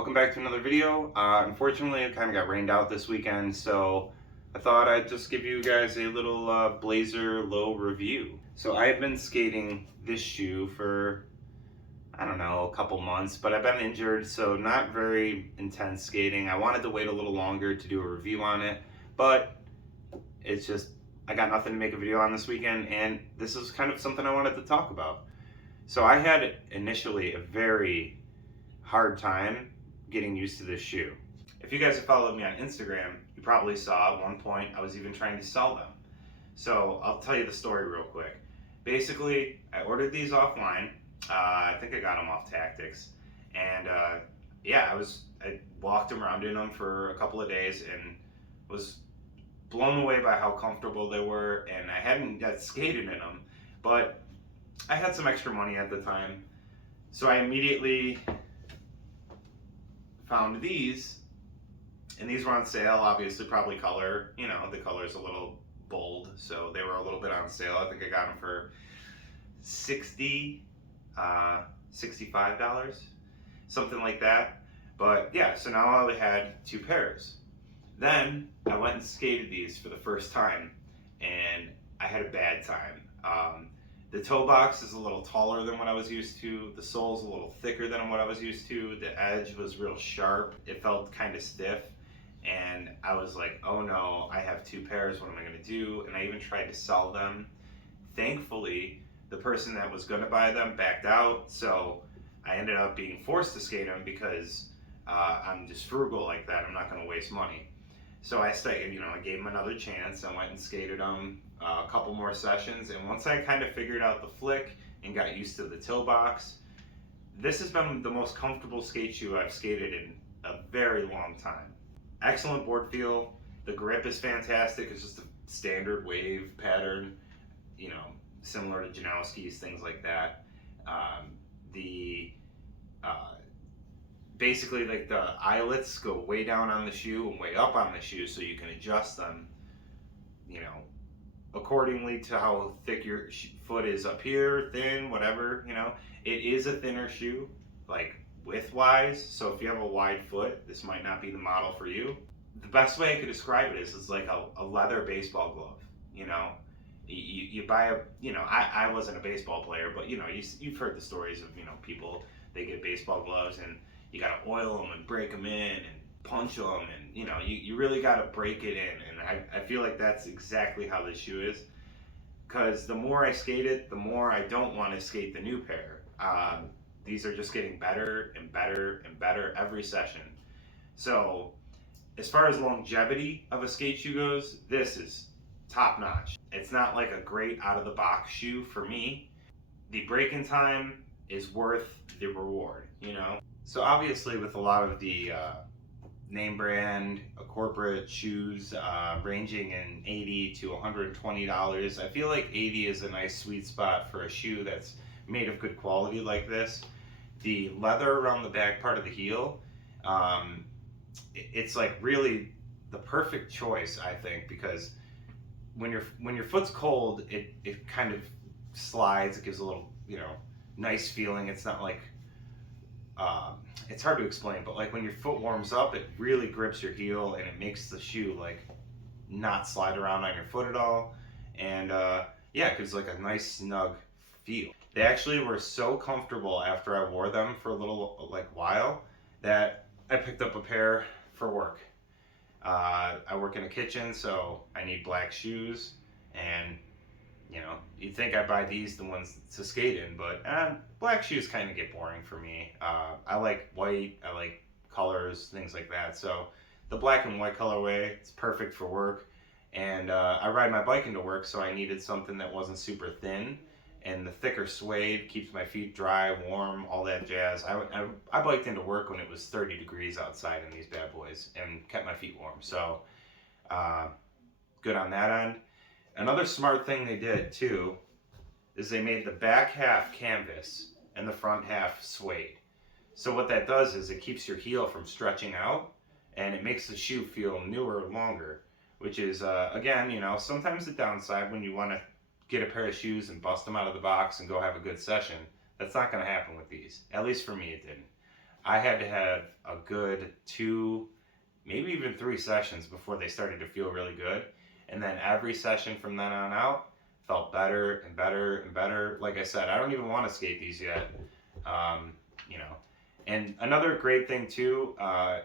Welcome back to another video. Unfortunately, it kind of got rained out this weekend, so I thought I'd just give you guys a little Blazer Low review. So I have been skating this shoe for, I don't know, a couple months, but I've been injured, so not very intense skating. I wanted to wait a little longer to do a review on it, but it's just, I got nothing to make a video on this weekend, and this is kind of something I wanted to talk about. So I had initially a very hard time getting used to this shoe. If you guys have followed me on Instagram, you probably saw at one point I was even trying to sell them. So I'll tell you the story real quick. Basically, I ordered these offline. I think I got them off Tactics, and yeah, I walked around in them for a couple of days and was blown away by how comfortable they were. And I hadn't yet skated in them, but I had some extra money at the time, so I immediately found these, and these were on sale. Obviously, probably color, the color's a little bold, so they were a little bit on sale. I think I got them for $65, something like that. But yeah, so now I only had two pairs. Then I went and skated these for the first time, and I had a bad time. The toe box is a little taller than what I was used to. The sole's a little thicker than what I was used to. The edge was real sharp. It felt kind of stiff. And I was like, oh no, I have two pairs. What am I going to do? And I even tried to sell them. Thankfully, the person that was going to buy them backed out. So I ended up being forced to skate them because I'm just frugal like that. I'm not going to waste money. So I stayed, I gave them another chance. I went and skated them a couple more sessions, and once I kind of figured out the flick and got used to the toe box, this has been the most comfortable skate shoe I've skated in a very long time. Excellent board feel. The grip is fantastic. It's just a standard wave pattern, similar to Janowski's, things like that. Basically, like, the eyelets go way down on the shoe and way up on the shoe, so you can adjust them, accordingly to how thick your foot is up here, thin, whatever. It is a thinner shoe, like width-wise, so if you have a wide foot, this might not be the model for you. The best way I could describe it is it's like a leather baseball glove. You buy I wasn't a baseball player, but you've heard the stories of people, they get baseball gloves and you gotta oil them and break them in and punch them, and you really gotta break it in. And I feel like that's exactly how this shoe is, because the more I skate it, the more I don't want to skate the new pair. These are just getting better and better and better every session. So as far as longevity of a skate shoe goes, this is top notch. It's not like a great out of the box shoe for me. The break-in time is worth the reward, So obviously, with a lot of the name brand corporate shoes ranging in $80 to $120, I feel like $80 is a nice sweet spot for a shoe that's made of good quality like this. The leather around the back part of the heel, it's like really the perfect choice, I think, because when your foot's cold, it kind of slides. It gives a little nice feeling. It's not like it's hard to explain, but like when your foot warms up, it really grips your heel and it makes the shoe like not slide around on your foot at all. And yeah, it gives like a nice snug feel. They actually were so comfortable after I wore them for a little while that I picked up a pair for work. I work in a kitchen, so I need black shoes, and you'd think I'd buy these, the ones to skate in, but black shoes kind of get boring for me. I like white, I like colors, things like that. So the black and white colorway, it's perfect for work. And I ride my bike into work, so I needed something that wasn't super thin. And the thicker suede keeps my feet dry, warm, all that jazz. I biked into work when it was 30 degrees outside in these bad boys and kept my feet warm. So good on that end. Another smart thing they did too is they made the back half canvas and the front half suede. So what that does is it keeps your heel from stretching out, and it makes the shoe feel newer, longer, which is again, sometimes the downside when you want to get a pair of shoes and bust them out of the box and go have a good session. That's not going to happen with these. At least for me, it didn't. I had to have a good 2, maybe even 3 sessions before they started to feel really good. And then every session from then on out felt better and better and better. Like I said, I don't even want to skate these yet. Um, you know, and another great thing too, a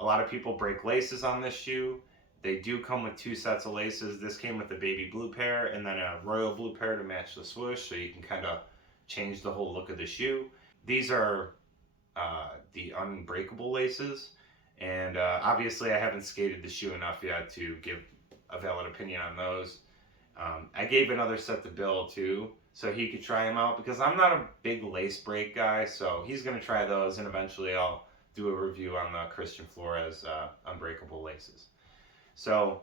lot of people break laces on this shoe. They do come with 2 sets of laces. This came with a baby blue pair and then a royal blue pair to match the swoosh, so you can kind of change the whole look of the shoe. These are the unbreakable laces, and obviously I haven't skated the shoe enough yet to give a valid opinion on those. I gave another set to Bill too, so he could try them out because I'm not a big lace break guy, so he's going to try those, and eventually I'll do a review on the Christian Flores unbreakable laces. So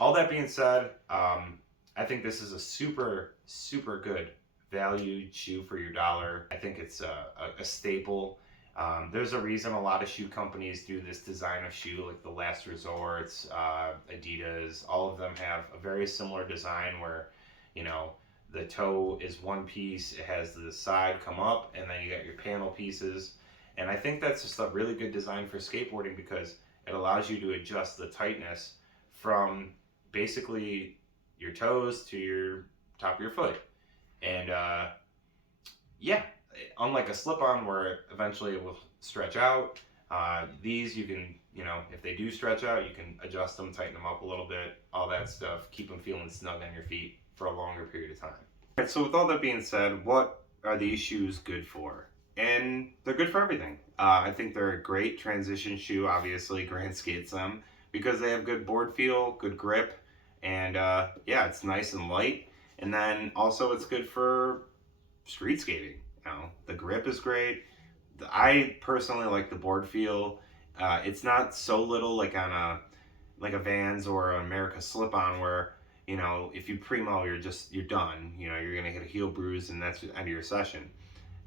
all that being said, I think this is a super, super good valued shoe for your dollar. I think it's a staple. There's a reason a lot of shoe companies do this design of shoe, like the Last Resorts, Adidas. All of them have a very similar design where, you know, the toe is one piece, it has the side come up, and then you got your panel pieces. And I think that's just a really good design for skateboarding because it allows you to adjust the tightness from basically your toes to your top of your foot. And yeah, unlike a slip-on where eventually it will stretch out, these you can, you know, if they do stretch out, you can adjust them, tighten them up a little bit, all that stuff, keep them feeling snug on your feet for a longer period of time. All right, so with all that being said, what are these shoes good for? And they're good for everything. I think they're a great transition shoe, obviously, Grant skates them, because they have good board feel, good grip, and yeah, it's nice and light. And then also it's good for street skating. You know, the grip is great. I personally like the board feel. It's not so little like on a Vans or an America slip-on where, you know, if you primo, you're done. You know, you're gonna hit a heel bruise and that's the end of your session.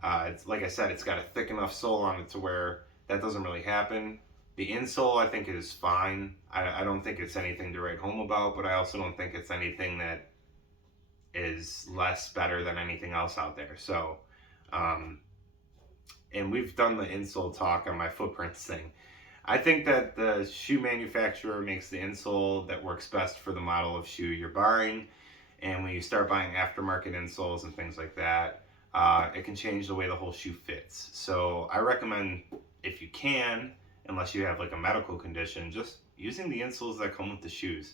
It's like I said, it's got a thick enough sole on it to where that doesn't really happen. The insole I think is fine. I don't think it's anything to write home about, but I also don't think it's anything that is less better than anything else out there. So, and we've done the insole talk on my footprints thing. I think that the shoe manufacturer makes the insole that works best for the model of shoe you're buying. And when you start buying aftermarket insoles and things like that, it can change the way the whole shoe fits. So I recommend, if you can, unless you have like a medical condition, just using the insoles that come with the shoes.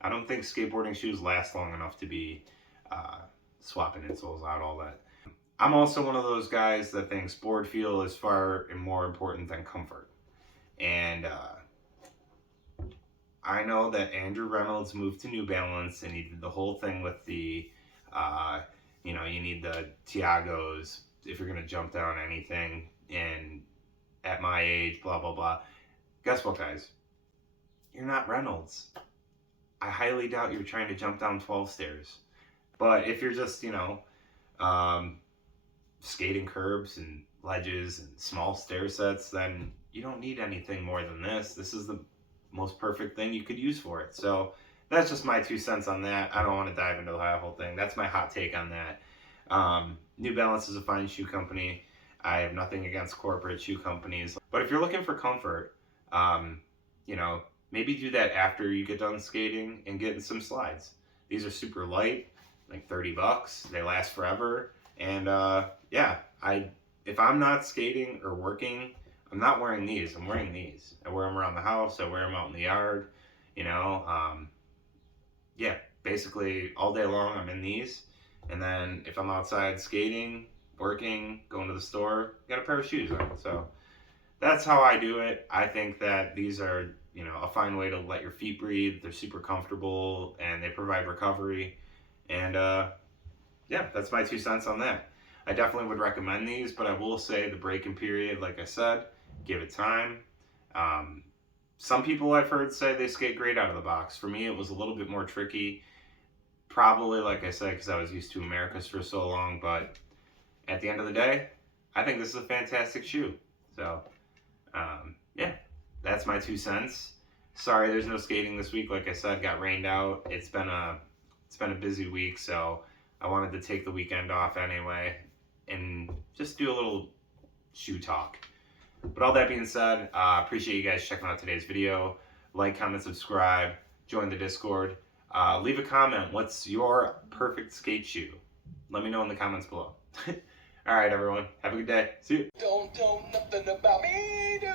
I don't think skateboarding shoes last long enough to be swapping insoles out, all that. I'm also one of those guys that thinks board feel is far more important than comfort. And I know that Andrew Reynolds moved to New Balance and he did the whole thing with the, you know, you need the Tiagos if you're going to jump down anything. And at my age, blah, blah, blah. Guess what, guys? You're not Reynolds. I highly doubt you're trying to jump down 12 stairs. But if you're just, you know, skating curbs and ledges and small stair sets, then you don't need anything more than this. This is the most perfect thing you could use for it. So that's just my 2 cents on that. I don't want to dive into the whole thing. That's my hot take on that. New Balance is a fine shoe company. I have nothing against corporate shoe companies. But if you're looking for comfort, you know, maybe do that after you get done skating and get in some slides. These are super light, like $30. They last forever. And yeah, if I'm not skating or working, I'm not wearing these. I'm wearing these. I wear them around the house. I wear them out in the yard. You know, yeah, basically all day long I'm in these. And then if I'm outside skating, working, going to the store, got a pair of shoes on. So that's how I do it. I think that these are, you know, a fine way to let your feet breathe. They're super comfortable and they provide recovery. And yeah, that's my 2 cents on that. I definitely would recommend these, but I will say the break-in period, like I said, give it time. Some people I've heard say they skate great out of the box. For me, it was a little bit more tricky. Probably, like I said, because I was used to Americas for so long, but at the end of the day, I think this is a fantastic shoe. So, yeah, that's my 2 cents. Sorry, there's no skating this week. Like I said, got rained out. It's been a busy week, so I wanted to take the weekend off anyway and just do a little shoe talk. But all that being said, appreciate you guys checking out today's video. Like, comment, subscribe, join the Discord. Leave a comment. What's your perfect skate shoe? Let me know in the comments below. All right, everyone. Have a good day. See you. Don't know nothing about me, dude.